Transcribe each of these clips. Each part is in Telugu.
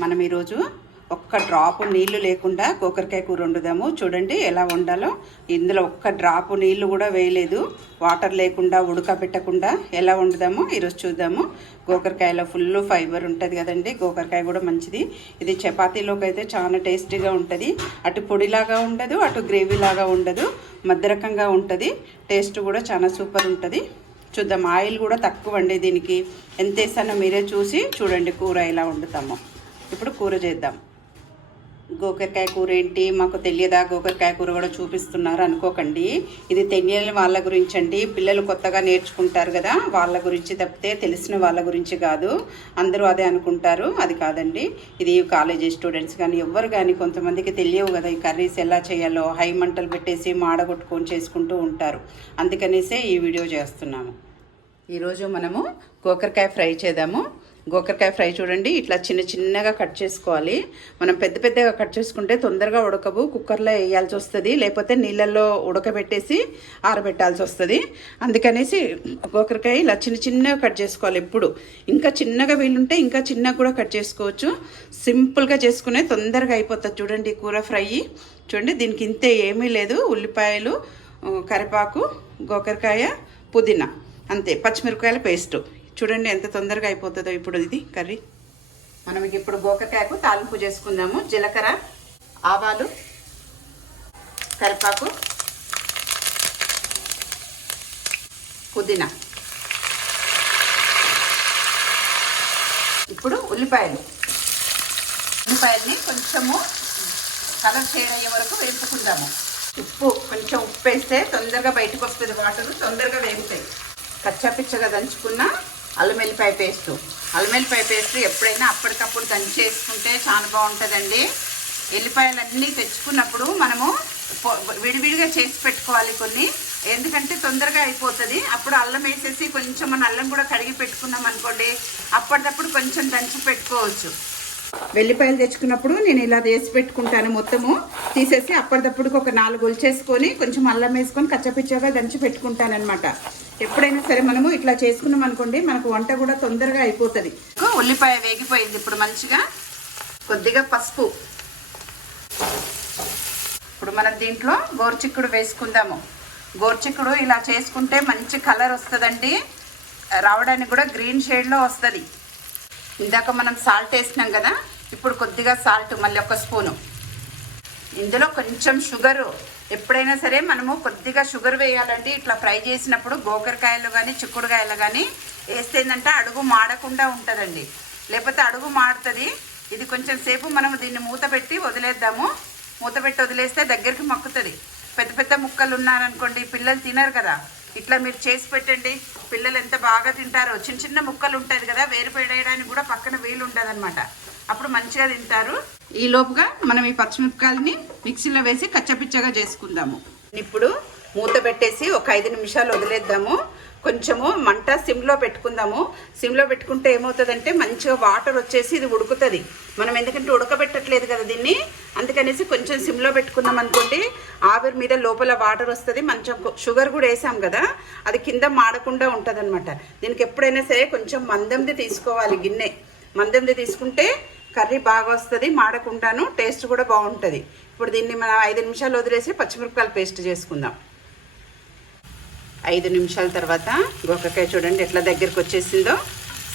మనం ఈరోజు ఒక్క డ్రాపు నీళ్ళు లేకుండా గోకరకాయ కూర వండుదాము. చూడండి ఎలా వండాలో. ఇందులో ఒక్క డ్రాపు నీళ్ళు కూడా వేయలేదు. వాటర్ లేకుండా ఉడకబెట్టకుండా ఎలా వండుదామో ఈరోజు చూద్దాము. గోకరకాయలో ఫుల్ ఫైబర్ ఉంటుంది కదండి. గోకరకాయ కూడా మంచిది. ఇది చపాతీలోకి అయితే చాలా టేస్టీగా ఉంటుంది. అటు పొడిలాగా ఉండదు అటు గ్రేవీలాగా ఉండదు. మధ్యరకంగా ఉంటుంది. టేస్ట్ కూడా చాలా సూపర్ ఉంటుంది. చూద్దాం ఆయిల్ కూడా తక్కువ అండి దీనికి. ఎంత వేసానో మీరే చూసి చూడండి కూర ఎలా వండుతామో. ఇప్పుడు కూర చేద్దాం. గోకరకాయ కూర ఏంటి? మాకు తెలియదా? గోకరకాయ కూర కూడా చూపిస్తున్నారు. అనుకోకండి. ఇది తెలియని వాళ్ళ గురించి అండి పిల్లలు కొత్తగా నేర్చుకుంటారు కదా వాళ్ళ గురించి తప్పితే తెలిసిన వాళ్ళ గురించి కాదు. అందరూ అదే అనుకుంటారు. అది కాదండి. ఇది కాలేజీ స్టూడెంట్స్ కానీ ఎవ్వరు కానీ కొంతమందికి తెలియవు కదా ఈ కర్రీస్ ఎలా చేయాలో. హై మంటలు పెట్టేసి మాడగొట్టుకొని చేసుకుంటూ ఉంటారు. అందుకనేసే ఈ వీడియో చేస్తున్నాము. ఈరోజు మనము గోకరకాయ ఫ్రై చేద్దాము. గోకరకాయ ఫ్రై చూడండి. ఇట్లా చిన్న చిన్నగా కట్ చేసుకోవాలి. మనం పెద్ద పెద్దగా కట్ చేసుకుంటే తొందరగా ఉడకవు కుక్కర్లో వేయాల్సి వస్తుంది. లేకపోతే నీళ్ళల్లో ఉడకబెట్టేసి ఆరబెట్టాల్సి వస్తుంది. అందుకనేసి గోకరకాయ ఇలా చిన్న చిన్నగా కట్ చేసుకోవాలి ఎప్పుడు. ఇంకా చిన్నగా వీలుంటే ఇంకా చిన్నగా కూడా కట్ చేసుకోవచ్చు. సింపుల్గా చేసుకునే తొందరగా అయిపోతుంది చూడండి కూర ఫ్రై. చూడండి దీనికి ఇంతే ఏమీ లేదు. ఉల్లిపాయలు కరివేపాకు గోకరకాయ పుదీనా. అంతే. పచ్చిమిరపకాయల పేస్ట్. చూడండి ఎంత తొందరగా అయిపోతుందో ఇప్పుడు ఇది కర్రీ. మనం ఇప్పుడు గోకరకాయకు తాలింపు చేసుకుందాము. జీలకర్ర ఆవాలు కరివేపాకు పుదీనా. ఇప్పుడు ఉల్లిపాయలు. ఉల్లిపాయల్ని కొంచెము కలర్ షేడ్ అయ్యే వరకు వేపుకుందాము. ఉప్పు కొంచెం ఉప్పు వేస్తే తొందరగా బయటకు వస్తుంది వాటర్ తొందరగా వేగుతాయి. కచ్చాపిచ్చగా దంచుకున్న అల్లం వెల్లిపాయ పేస్ట్. అల్లం వెల్లిపాయ పేస్ట్ ఎప్పుడైనా అప్పటికప్పుడు దంచేసుకుంటే చాలా బాగుంటుందండి. ఎల్లిపాయలన్నీ తెచ్చుకున్నప్పుడు మనము విడివిడిగా చేసి పెట్టుకోవాలి కొన్ని. ఎందుకంటే తొందరగా అయిపోతుంది. అప్పుడు అల్లం వేసేసి కొంచెం మన అల్లం కూడా కడిగి పెట్టుకున్నాం అనుకోండి అప్పటికప్పుడు కొంచెం దంచి పెట్టుకోవచ్చు. వెల్లిపాయలు తెచ్చుకున్నప్పుడు నేను ఇలా వేసి పెట్టుకుంటాను మొత్తము. తీసేసి అప్పటిదప్పుడు ఒక నాలుగు ఒలిచేసుకొని కొంచెం అల్లం వేసుకొని కచ్చపిచ్చగా దంచి పెట్టుకుంటాను అనమాట ఎప్పుడైనా సరే మనము ఇట్లా చేసుకున్నాం అనుకోండి మనకు వంట కూడా తొందరగా అయిపోతుంది. ఉల్లిపాయ వేగిపోయింది ఇప్పుడు మంచిగా. కొద్దిగా పసుపు. ఇప్పుడు మనం దీంట్లో గోరుచిక్కుడు వేసుకుందాము. గోరుచిక్కుడు ఇలా చేసుకుంటే మంచి కలర్ వస్తుందండి. రావడానికి కూడా గ్రీన్ షేడ్లో వస్తుంది. ఇందాక మనం సాల్ట్ వేసినాం కదా ఇప్పుడు కొద్దిగా సాల్ట్ మళ్ళీ ఒక స్పూను. ఇందులో కొంచెం షుగరు. ఎప్పుడైనా సరే మనము కొద్దిగా షుగర్ వేయాలండి. ఇట్లా ఫ్రై చేసినప్పుడు గోకరకాయలు కానీ చిక్కుడుకాయలు కానీ వేస్తే ఏంటంటే అడుగు మాడకుండా ఉంటుందండి. లేకపోతే అడుగు మాడుతుంది. ఇది కొంచెం సేపు మనం దీన్ని మూత పెట్టి వదిలేద్దాము. మూత పెట్టి వదిలేస్తే దగ్గరికి మక్కుతుంది. పెద్ద పెద్ద ముక్కలు ఉన్నారనుకోండి పిల్లలు తినరు కదా. ఇట్లా మీరు చేసి పెట్టండి. పిల్లలు ఎంత బాగా తింటారో. చిన్న చిన్న ముక్కలు ఉంటుంది కదా వేరు పెడేయడానికి కూడా పక్కన వీలు ఉంటుంది అప్పుడు మంచిగా తింటారు. ఈ లోపుగా మనం ఈ పచ్చిమిరపకాయలని మిక్సీలో వేసి కచ్చపిచ్చగా చేసుకుందాము. ఇప్పుడు మూత పెట్టేసి ఒక ఐదు నిమిషాలు వదిలేద్దాము. కొంచెము మంట సిమ్లో పెట్టుకుందాము. సిమ్లో పెట్టుకుంటే ఏమవుతుందంటే మంచిగా వాటర్ వచ్చేసి ఇది ఉడుకుతుంది. మనం ఎందుకంటే ఉడకబెట్టట్లేదు కదా దీన్ని. అందుకనేసి కొంచెం సిమ్లో పెట్టుకున్నాం అనుకోండి ఆవిరి మీద లోపల వాటర్ వస్తుంది మంచం షుగర్ కూడా వేసాం కదా అది కింద మాడకుండా ఉంటుంది దీనికి ఎప్పుడైనా సరే కొంచెం మందంది తీసుకోవాలి గిన్నె. మందంది తీసుకుంటే కర్రీ బాగా వస్తుంది మాడకుండాను టేస్ట్ కూడా బాగుంటుంది. ఇప్పుడు దీన్ని మనం ఐదు నిమిషాలు వదిలేసి పచ్చిమిరపకాయలు పేస్ట్ చేసుకుందాం. ఐదు నిమిషాల తర్వాత గోకకాయ చూడండి ఎట్లా దగ్గరికి వచ్చేసిందో.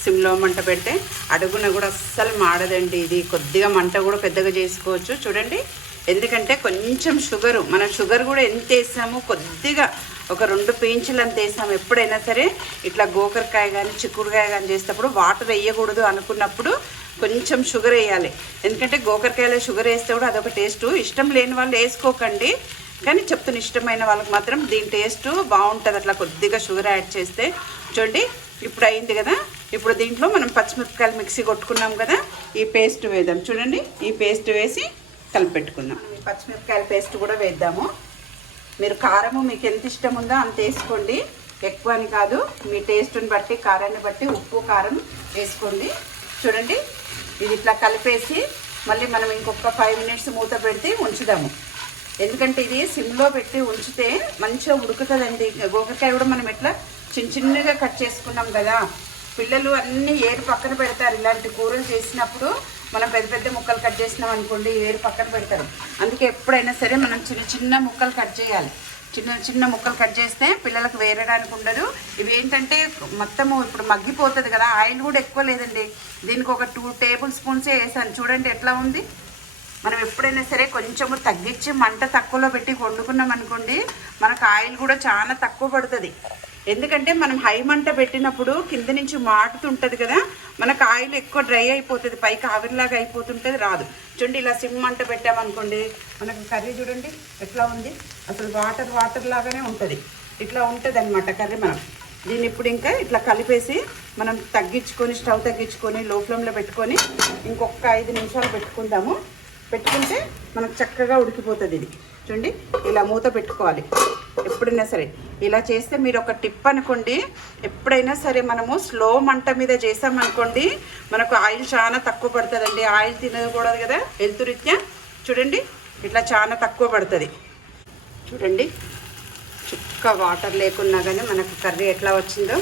సిమ్లో మంట పెడితే అడుగున కూడా అస్సలు మాడదండి ఇది. కొద్దిగా మంట కూడా పెద్దగా చేసుకోవచ్చు చూడండి. ఎందుకంటే కొంచెం షుగరు మనం షుగర్ కూడా ఎంత వేసాము కొద్దిగా ఒక రెండు పీంచులు అంత వేసాము ఎప్పుడైనా సరే. ఇట్లా గోకరకాయ కానీ చిక్కుడుకాయ కానీ చేసేటప్పుడు వాటర్ వేయకూడదు అనుకున్నప్పుడు కొంచెం షుగర్ వేయాలి. ఎందుకంటే గోకరకాయలో షుగర్ వేస్తే కూడా అదొక టేస్ట్. ఇష్టం లేని వాళ్ళు వేసుకోకండి. కానీ చెప్తున్న ఇష్టమైన వాళ్ళకి మాత్రం దీని టేస్ట్ బాగుంటుంది. అట్లా కొద్దిగా షుగర్ యాడ్ చేస్తే చూడండి ఇప్పుడు అయింది కదా. ఇప్పుడు దీంట్లో మనం పచ్చిమిరపకాయలు మిక్సీ కొట్టుకున్నాం కదా ఈ పేస్ట్ వేద్దాం. చూడండి ఈ పేస్ట్ వేసి కలిపెట్టుకుందాం. పచ్చిమిరపకాయల పేస్ట్ కూడా వేద్దాము. మీరు కారము మీకు ఎంత ఇష్టం ఉందో అంత వేసుకోండి. ఎక్కువ అని కాదు మీ టేస్ట్ని బట్టి కారాన్ని బట్టి ఉప్పు కారం వేసుకోండి. చూడండి ఇది ఇట్లా కలిపేసి మళ్ళీ మనం ఇంకొక ఫైవ్ మినిట్స్ మూత పెడితే ఉంచుదాము. ఎందుకంటే ఇది సిమ్లో పెట్టి ఉంచితే మంచిగా ఉడుకుతుందండి. గోకరకాయ కూడా మనం ఎట్లా చిన్న చిన్నగా కట్ చేసుకున్నాం కదా. పిల్లలు అన్నీ ఏరు పక్కన పెడతారు. ఇలాంటి కూరలు చేసినప్పుడు మనం పెద్ద పెద్ద ముక్కలు కట్ చేసినాం అనుకోండి ఏరు పక్కన పెడతారు. అందుకే ఎప్పుడైనా సరే మనం చిన్న చిన్న ముక్కలు కట్ చేయాలి. చిన్న చిన్న ముక్కలు కట్ చేస్తే పిల్లలకు వేరడానికి ఉండదు. ఇవి ఏంటంటే మొత్తము ఇప్పుడు మగ్గిపోతుంది కదా. ఆయిల్ కూడా ఎక్కువ లేదండి. దీనికి ఒక టూ టేబుల్ స్పూన్సే వేసాను. చూడండి ఎట్లా ఉంది? మనం ఎప్పుడైనా సరే కొంచెము తగ్గించి మంట తక్కువలో పెట్టి వండుకున్నాం అనుకోండి మనకు ఆయిల్ కూడా చాలా తక్కువ పడుతుంది. ఎందుకంటే మనం హై మంట పెట్టినప్పుడు కింద నుంచి మాటుతుంటుంది కదా మనకు ఆయిల్ ఎక్కువ డ్రై అయిపోతుంది పైకి ఆవిరిలాగా అయిపోతుంటుంది రాదు. చూడండి ఇలా సిమ్ మంట పెట్టామనుకోండి మనకు కర్రీ చూడండి ఎట్లా ఉంది? అసలు వాటర్ వాటర్ లాగానే ఉంటుంది. ఇట్లా ఉంటుంది అనమాట కర్రీ మనం. దీన్ని ఇప్పుడు ఇంకా ఇట్లా కలిపేసి మనం తగ్గించుకొని స్టవ్ తగ్గించుకొని లో ఫ్లేమ్లో పెట్టుకొని ఇంకొక ఐదు నిమిషాలు పెట్టుకుందాము. పెట్టుకుంటే మనకు చక్కగా ఉడికిపోతుంది ఇది. చూడండి ఇలా మూత పెట్టుకోవాలి. ఎప్పుడైనా సరే. ఇలా చేస్తే మీరు ఒక టిప్ అనుకోండి. ఎప్పుడైనా సరే మనము స్లో మంట మీద చేసామనుకోండి మనకు ఆయిల్ చాలా తక్కువ పడుతుందండి. ఆయిల్ తినకూడదు కదా హెల్త్ రీత్యా. చూడండి ఇట్లా చాలా తక్కువ పడుతుంది. చూడండి చుక్క వాటర్ లేకున్నా కానీ మనకు కర్రీ ఎట్లా వచ్చిందో.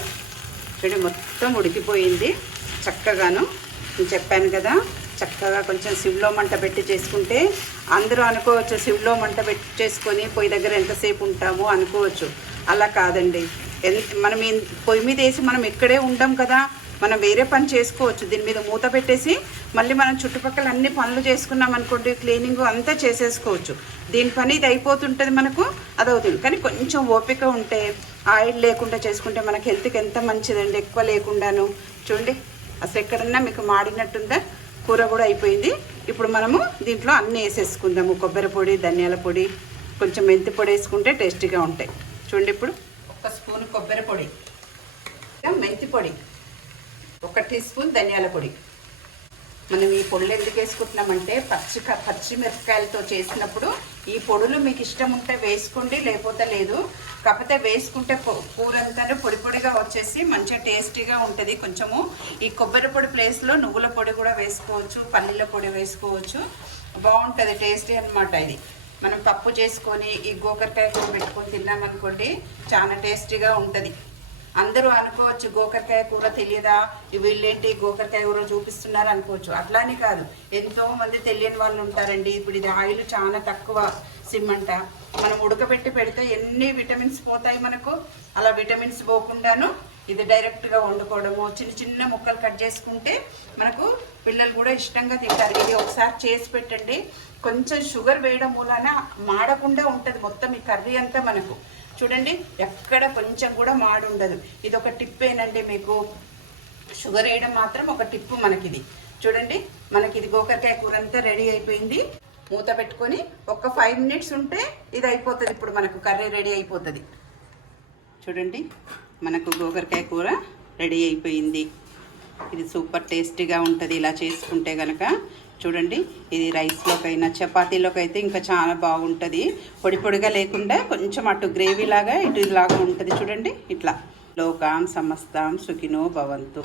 చూడండి మొత్తం ఉడికిపోయింది. చక్కగాను నేను చెప్పాను కదా. చక్కగా కొంచెం సివ్లో మంట పెట్టి చేసుకుంటే అందరూ అనుకోవచ్చు సివ్లో మంట పెట్టి చేసుకొని పొయ్యి దగ్గర ఎంతసేపు ఉంటామో అనుకోవచ్చు. అలా కాదండి. ఎంత మనం పొయ్యి మీద వేసి మనం ఇక్కడే ఉండం కదా మనం వేరే పని చేసుకోవచ్చు. దీని మీద మూత పెట్టేసి మళ్ళీ మనం చుట్టుపక్కల అన్ని పనులు చేసుకున్నాం అనుకోండి క్లీనింగ్ అంతా చేసేసుకోవచ్చు. దీని పని ఇది అయిపోతుంటుంది మనకు అది అవుతుంది కానీ కొంచెం ఓపిక ఉంటే ఆయిల్ లేకుండా చేసుకుంటే మనకి హెల్త్కి ఎంత మంచిదండి ఎక్కువ లేకుండాను. చూడండి అసలు ఎక్కడన్నా మీకు మాడినట్టుందా? కూర కూడా అయిపోయింది. ఇప్పుడు మనము దీంట్లో అన్నీ వేసేసుకుందాము. కొబ్బరి పొడి ధనియాల పొడి కొంచెం మెంతి పొడి వేసుకుంటే టేస్టీగా ఉంటాయి. చూడండి ఇప్పుడు. ఒక స్పూన్ కొబ్బరి పొడి ఇంకా మెంతి పొడి ఒక టీ స్పూన్ ధనియాల పొడి. మనం ఈ పొడులు ఎందుకు వేసుకుంటున్నామంటే పచ్చి పచ్చిమిరపకాయలతో పచ్చి మిరపకాయలతో చేసినప్పుడు ఈ పొడులు మీకు ఇష్టం ఉంటే వేసుకోండి లేకపోతే లేదు. కాకపోతే వేసుకుంటే కూరంతా కూర అంతా పొడి పొడిగా వచ్చేసి మంచిగా టేస్టీగా ఉంటుంది కొంచెము. ఈ కొబ్బరి పొడి ప్లేస్లో నువ్వుల పొడి కూడా వేసుకోవచ్చు పల్లీల పొడి వేసుకోవచ్చు. బాగుంటుంది టేస్టీ అన్నమాట ఇది. మనం పప్పు చేసుకొని ఈ గోకరకాయ పెట్టుకొని తిన్నామనుకోండి చాలా టేస్టీగా ఉంటుంది. అందరూ అనుకోవచ్చు గోకరకాయ కూర తెలియదా? వీళ్ళేంటి గోకరకాయ కూర చూపిస్తున్నారు అనుకోవచ్చు. అట్లానే కాదు ఎంతో మంది తెలియని వాళ్ళు ఉంటారండి. ఇప్పుడు ఇది ఆయిల్ చాలా తక్కువ సిమ్మంట మనం ఉడకబెట్టి పెడితే ఎన్ని విటమిన్స్ పోతాయి మనకు? అలా విటమిన్స్ పోకుండాను ఇది డైరెక్ట్గా వండుకోవడము. చిన్న చిన్న ముక్కలు కట్ చేసుకుంటే మనకు పిల్లలు కూడా ఇష్టంగా తింటారు. ఇది ఒకసారి చేసి పెట్టండి. కొంచెం షుగర్ వేయడం మూలాన మాడకుండా ఉంటుంది మొత్తం ఈ కర్రీ అంతా మనకు. చూడండి ఎక్కడ కొంచెం కూడా మాడు ఉండదు ఇది ఒక టిప్పేనండి మీకు షుగర్ వేయడం మాత్రం ఒక టిప్పు మనకిది. చూడండి మనకి ఇది గోకరకాయ కూర అంతా రెడీ అయిపోయింది. మూత పెట్టుకొని ఒక ఫైవ్ మినిట్స్ ఉంటే ఇది అయిపోతుంది ఇప్పుడు మనకు కర్రీ రెడీ అయిపోతుంది. చూడండి మనకు గోకరకాయ కూర రెడీ అయిపోయింది. ఇది సూపర్ టేస్టీగా ఉంటుంది. ఇలా చేసుకుంటే కనుక చూడండి ఇది రైస్లోకైనా చపాతీలోకి అయితే ఇంకా చాలా బాగుంటుంది. పొడి పొడిగా లేకుండా కొంచెం అటు గ్రేవీ లాగా ఇటు ఇలాగా ఉంటుంది చూడండి ఇట్లా. లోకాం సమస్తాం సుఖినో భవంతు.